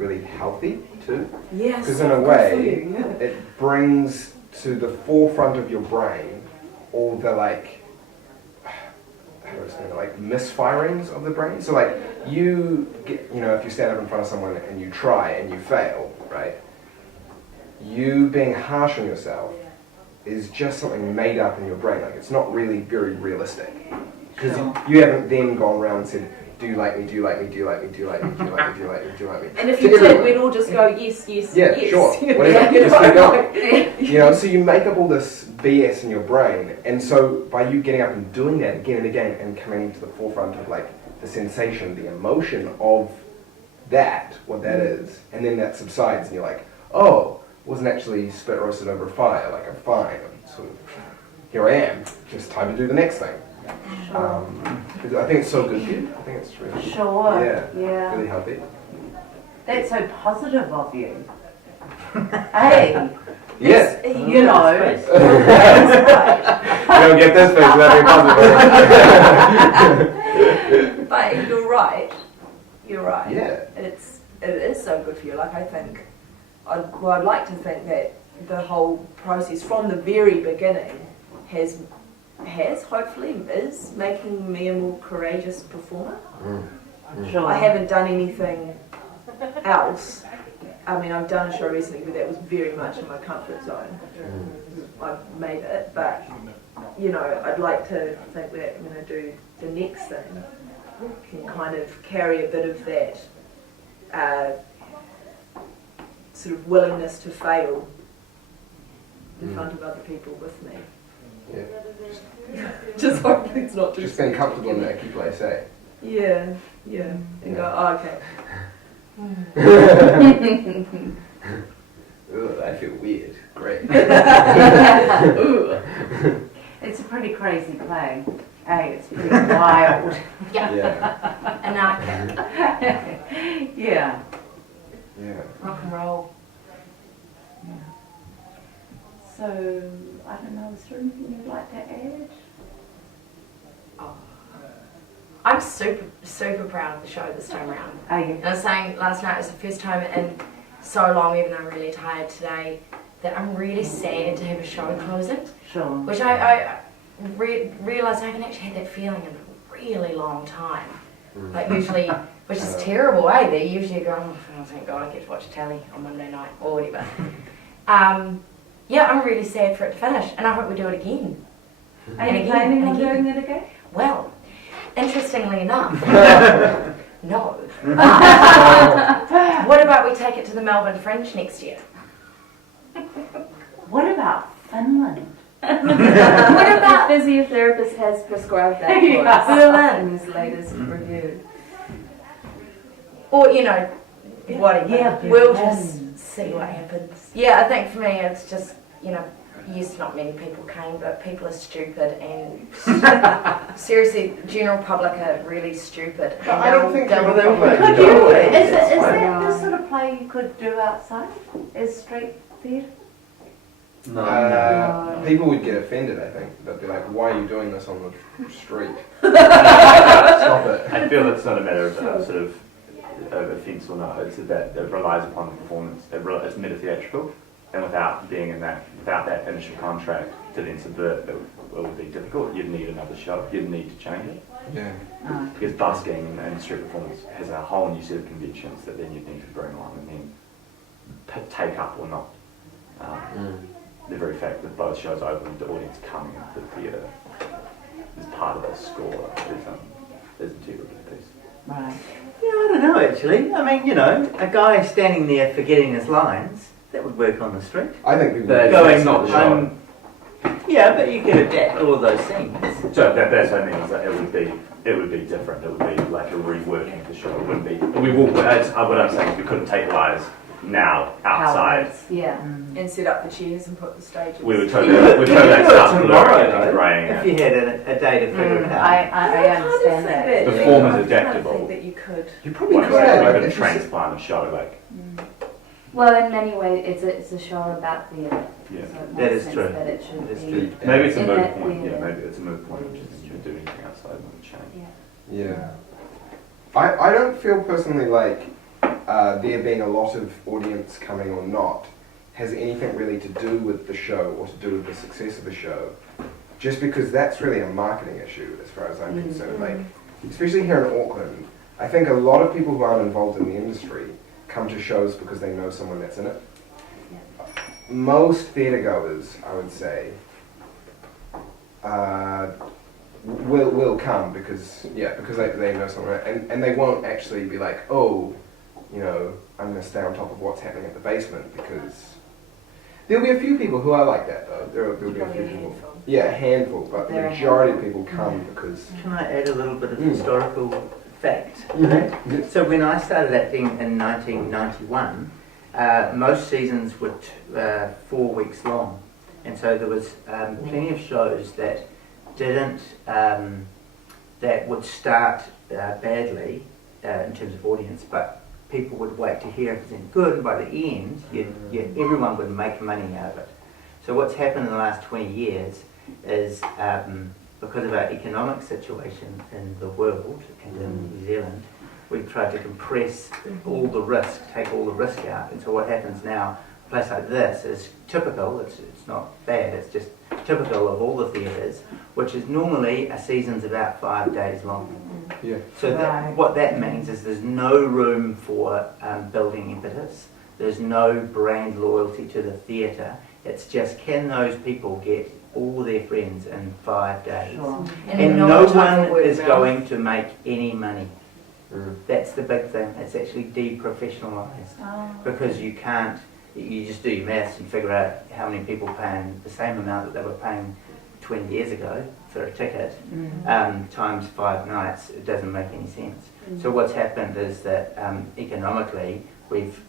really healthy too. Yes. Because in a way, it brings to the forefront of your brain all the like, how do I say it, like misfirings of the brain. So like you get, you know, if you stand up in front of someone and you try and you fail, right? You being harsh on yourself is just something made up in your brain. Like it's not really very realistic. Because you haven't then gone around and said, do you like me, do you like me, do you like me, do you like me, do you like me, do you like me, do you like me? And if you did, we'd all just go, yes, yes, yeah, yes. sure. Whatever, just keep going. You know, so you make up all this BS in your brain, and so by you getting up and doing that again and again and coming to the forefront of like the sensation, the emotion of that, what that is, and then that subsides and you're like, oh, wasn't actually spit roasted over a fire, like I'm fine, I'm sort of, here I am, just time to do the next thing. I think it's so good for you. I think it's really really healthy. That's so positive of you. Hey, yeah, you know. You don't get this face without being positive. But you're right. You're right. Yeah. It is so good for you. Like I think, I'd like to think that the whole process from the very beginning has hopefully is making me a more courageous performer. Sure. I haven't done anything else. I mean, I've done a show recently, but that was very much in my comfort zone. I've made it, but you know, I'd like to think that I'm going to do the next thing can kind of carry a bit of that sort of willingness to fail in front of other people with me. Yeah. Just hopefully it's not Just being comfortable in that key place, eh? Yeah. And go, oh, okay. Ugh, I feel weird. Great. It's a pretty crazy play. Hey, it's pretty wild. Yeah. Anarchic. Yeah. Yeah. Rock and roll. So, I don't know, is there anything you'd like to add? I'm super proud of the show this time around. Are you? And I was saying last night, it was the first time in so long, even though I'm really tired today, that I'm really sad to have a show close it. Sure. Which I realised I haven't actually had that feeling in a really long time. Like usually, which is terrible, eh? They usually go, oh thank God I get to watch telly on Monday night or whatever. Yeah, I'm really sad for it to finish, and I hope we do it again. Are you planning on doing it again? Well, interestingly enough, no. What about we take it to the Melbourne Fringe next year? What about Finland? What about The physiotherapist has prescribed that for us in his latest review. Or, you know, whatever. Yeah, we'll just see what happens. Yeah, I think for me it's just, you know, yes, not many people came, but people are stupid and seriously, the general public are really stupid. And I don't think they'll- they'll make Could it. you? It's Is that fine. the sort of play you could do outside? Is street theatre? People would get offended, I think. They'd be like, why are you doing this on the street? Stop it. I feel it's not a matter of sort of offence or not. It's that it relies upon the performance. It's meta-theatrical, and without that initial contract to then subvert, it would be difficult. You'd need another show. You'd need to change it. Yeah. Because busking and street performance has a whole new set of conventions that then you'd need to bring on and then take up or not. The very fact that both shows open to audience coming into the theatre is part of the score is integral to the piece. Right. Yeah, I don't know actually. I mean, you know, a guy standing there forgetting his lines, that would work on the street. I think people But would that's not the show. Yeah, but you could adapt all of those scenes. So that's what I mean, is that it would be different. It would be like a reworking of the show. It wouldn't be. We will. What I'm saying is we couldn't take lies now outside. Outlets, yeah. And set up the chairs and put the stages. We would totally start tomorrow, blurring if you had a day to figure it out. I understand that. The form is I adaptable. think that you could. You probably Like, could. like Like, a it's just- transplant show, like Well, in many ways, it's a show about theatre. yeah. So it That makes is sense true. that it should That is be. true. Maybe it's a In moot that point. Yeah, theatre. maybe it's a moot point. Just you do anything outside of the chain. Yeah. Yeah. I don't feel personally like there being a lot of audience coming or not has anything really to do with the show or to do with the success of the show. Just because that's really a marketing issue as far as I'm concerned. Like, especially here in Auckland, I think a lot of people who aren't involved in the industry come to shows because they know someone that's in it. Most theatre goers, I would say, will come because they know someone, and they won't actually be like, oh, you know, I'm going to stay on top of what's happening at the basement, because there'll be a few people who are like that though. There'll be a few people. Yeah, a handful, but the majority of people come because. Can I add a little bit of historical fact to that? So when I started acting in 1991, most seasons were 4 weeks long, and so there was plenty of shows that didn't that would start badly in terms of audience, but people would wait to hear if it was good, and by the end, everyone would make money out of it. So what's happened in the last 20 years is because of our economic situation in the world and in New Zealand, we've tried to compress all the risk, take all the risk out. And so what happens now, a place like this is typical, it's not bad, it's just typical of all the theatres, which is normally a season's about 5 days long. Yeah. So what that means is there's no room for building impetus, there's no brand loyalty to the theatre, it's just can those people get all their friends in 5 days? Sure. And no one is going to make any money. That's the big thing. It's actually deprofessionalised because you can't. You just do your maths and figure out how many people paying the same amount that they were paying 20 years ago for a ticket times 5 nights. It doesn't make any sense. So what's happened is that economically we've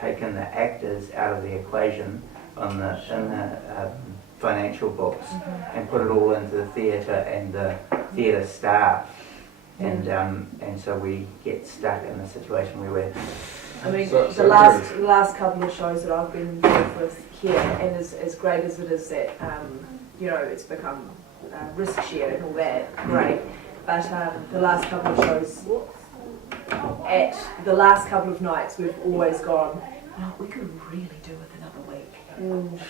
taken the actors out of the equation in the financial books and put it all into the theatre and the theatre staff. And so we get stuck in a situation where we're. I mean, So the last couple of shows that I've been involved with here, and as great as it is that you know, it's become risk shared and all that, great. But the last couple of shows, at the last couple of nights, we've always gone, oh, we could really do with another week.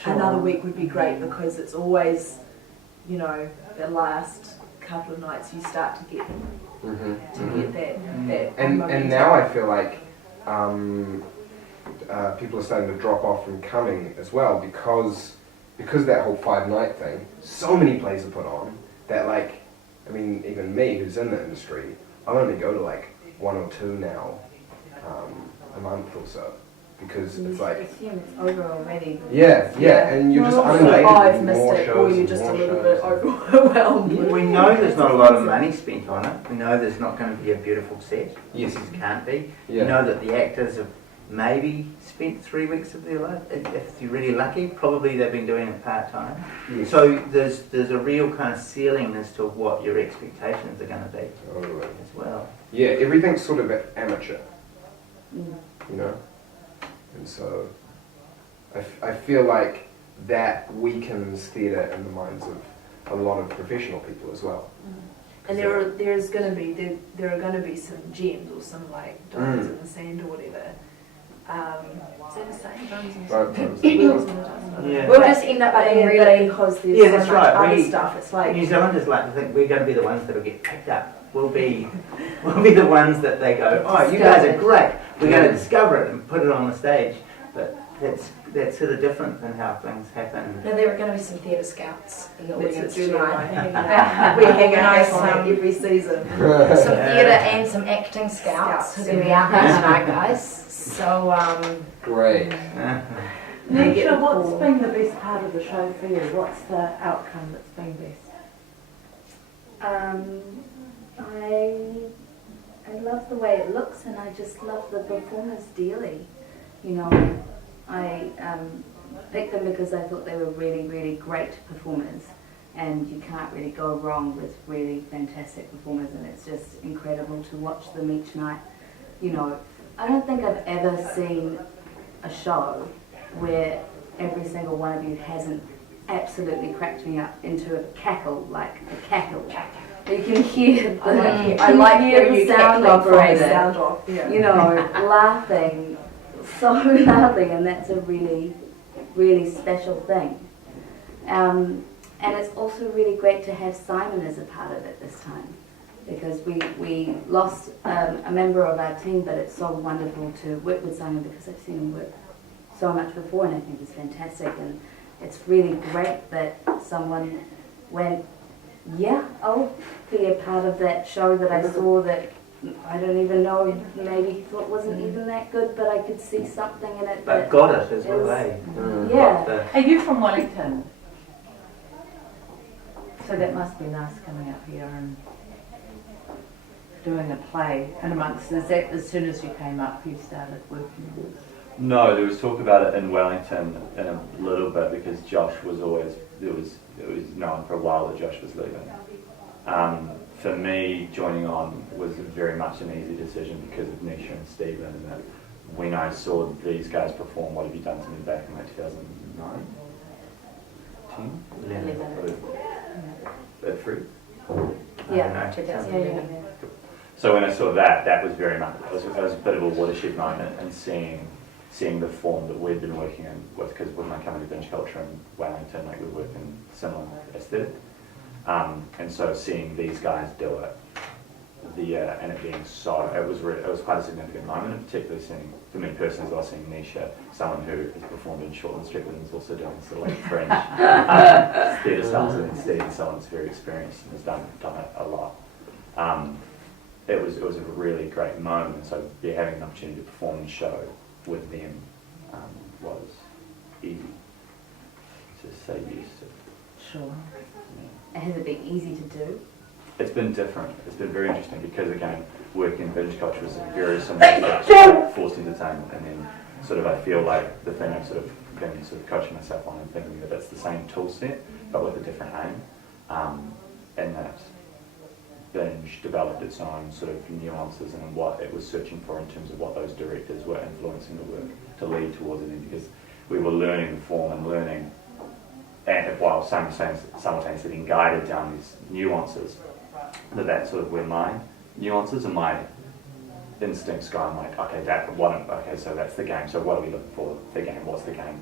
Another week would be great, because it's always, you know, the last couple of nights you start to get that And momentum. now I feel like people are starting to drop off from coming as well, because that whole 5-night thing, so many plays are put on that, like, I mean, even me who's in the industry, I only go to like 1 or 2 now a month or so, because it's like, assume it's over already. yeah, and you're just inundated I've with missed more it, shows, or you're just a more little shows. bit overwhelmed. We know there's not a lot of money spent on it. We know there's not going to be a beautiful set. Yes. It can't be. Yeah. We know that the actors have maybe spent 3 weeks of their life. If you're really lucky, probably they've been doing it part-time. Yes. So there's a real kind of ceiling as to what your expectations are going to be Totally. as well. Yeah, everything's sort of amateur, you know? And so I feel like that weakens theatre in the minds of a lot of professional people as well. And there are going to be some gems or some like diamonds in the sand or whatever. Is that the same? Diamonds in the sand? Diamonds. Wheels in the dust. Yeah. We'll just end up being really. Because there's Yeah, so that's much right. other stuff. It's like New Zealanders like to think we're going to be the ones that will get picked up. We'll be the ones that they go, oh, you guys are great. We're going to discover it and put it on the stage. But that's sort of different than how things happen. No, there are going to be some theatre scouts in the that's audience what Julie and I tonight. hang out. We hang Nice, out on it every season. Some theatre and some acting scouts who are going to be out there tonight, guys. So, Great. Nisha, what's been the best part of the show for you? What's the outcome that's been best? I love the way it looks, and I just love the performers dearly. You know, I picked them because I thought they were really, really great performers, and you can't really go wrong with really fantastic performers, and it's just incredible to watch them each night. You know, I don't think I've ever seen a show where every single one of you hasn't absolutely cracked me up into a cackle, like a cackle. You can hear the, I like hear hearing the you sound cackling from the operator, sound off. Yeah. you know, laughing so loudly, and that's a really, really special thing. And it's also really great to have Simon as a part of it this time, because we lost a member of our team, but it's so wonderful to work with Simon because I've seen him work so much before, and I think he's fantastic. And it's really great that someone went, yeah, I'll be a part of that show that I saw that I don't even know, maybe he thought wasn't even that good, but I could see something in it. But that got it as well, is- eh? Yeah. Are you from Wellington? So that must be nice coming up here and doing a play. And amongst, is that as soon as you came up you started working? No, there was talk about it in Wellington in a little bit because Josh was always, it was known for a while that Josh was leaving. For me, joining on was very much an easy decision because of Nisha and Stephen, and that when I saw these guys perform What Have You Done To Me back in like 2009? 10? 11. At Free? Yeah. No, 2011. Yeah. So when I saw that, that was very much, it was a bit of a watershed moment, and seeing the form that we'd been working in, because with my company Binge Culture in Wellington, like we work in similar aesthetic. And so seeing these guys do it, and it being so, it was quite a significant moment, and particularly seeing, for me personally as well, seeing Nisha, someone who has performed in Shortland Street and is also doing sort of like French theatre styles, and Steve, someone that's very experienced and has done it a lot. It was a really great moment, so having an opportunity to perform the show with them was easy to say yes to. Sure. Has it been easy to do? It's been different. It's been very interesting because, again, working in binge culture was very similar to forced entertainment, and then sort of I feel like the thing I've sort of been sort of coaching myself on and thinking that it's the same tool set but with a different aim, and that binge developed its own sort of nuances and what it was searching for in terms of what those directors were influencing the work to lead towards it, because we were learning the form and learning, and while simultaneously being guided down these nuances, that's sort of where my nuances and my instincts go. I'm like, okay, so that's the game, so what are we looking for the game? What's the game?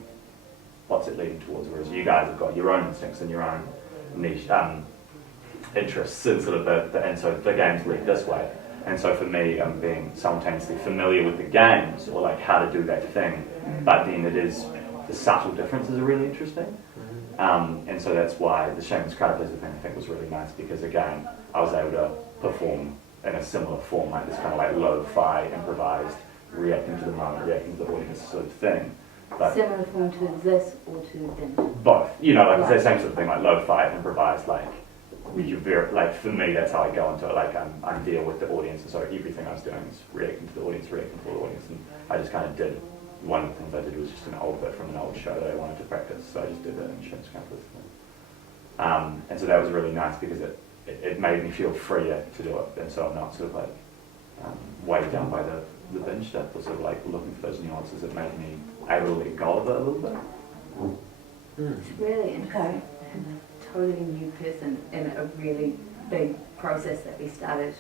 What's it leading towards? Whereas you guys have got your own instincts and your own niche interests in sort of and so the games lead this way. And so for me, being simultaneously familiar with the games, or like how to do that thing, but then the subtle differences are really interesting. And so that's why the Shameless Crowd Pleaser thing I think was really nice, because again, I was able to perform in a similar form, like this kind of like lo-fi, improvised, reacting to the moment, reacting to the audience sort of thing. But Similar form to this or to them? both, like it's the same sort of thing, like lo-fi, improvised, like you're very, like for me that's how I go into it, like I'm there with the audience, and so everything I was doing is reacting to the audience, and I just kind of did, one of the things I did was just an old bit from an old show that I wanted to practice, so I just did that in Shameless Crowd Pleaser. And so that was really nice because it made me feel freer to do it, and so I'm not sort of like weighed down by the binge stuff, but sort of like looking for those nuances that made me able to let go of it a little bit. It's really interesting. A totally new person in a really big process that we started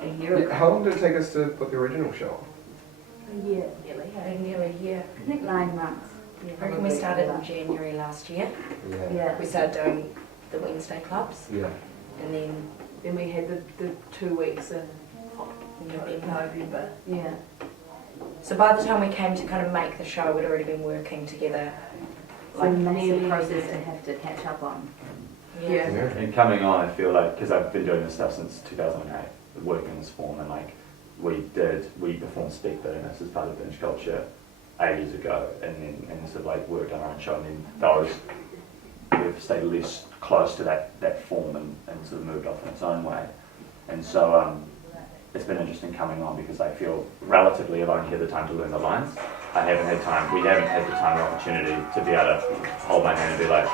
a year ago. How long did it take us to put the original show on? A year, nearly. Nearly a year. I think 9 months. I reckon we started in January last year. Yeah. We started doing the Wednesday clubs, Yeah. and Then we had the 2 weeks in November. Yeah. so by the time we came to kind of make the show, we'd already been working together. It's a massive process to have to catch up on. Yeah. And coming on, I feel like, because I've been doing this stuff since 2008, working in this form, and like we performed Speak Bitterness as part of binge culture ages ago, and sort of like worked on our own show, and then we've stayed less close to that form and sort of moved off in its own way. And so it's been interesting coming on, because I feel relatively I've only had the time to learn the lines. We haven't had the time or opportunity to be able to hold my hand and be like,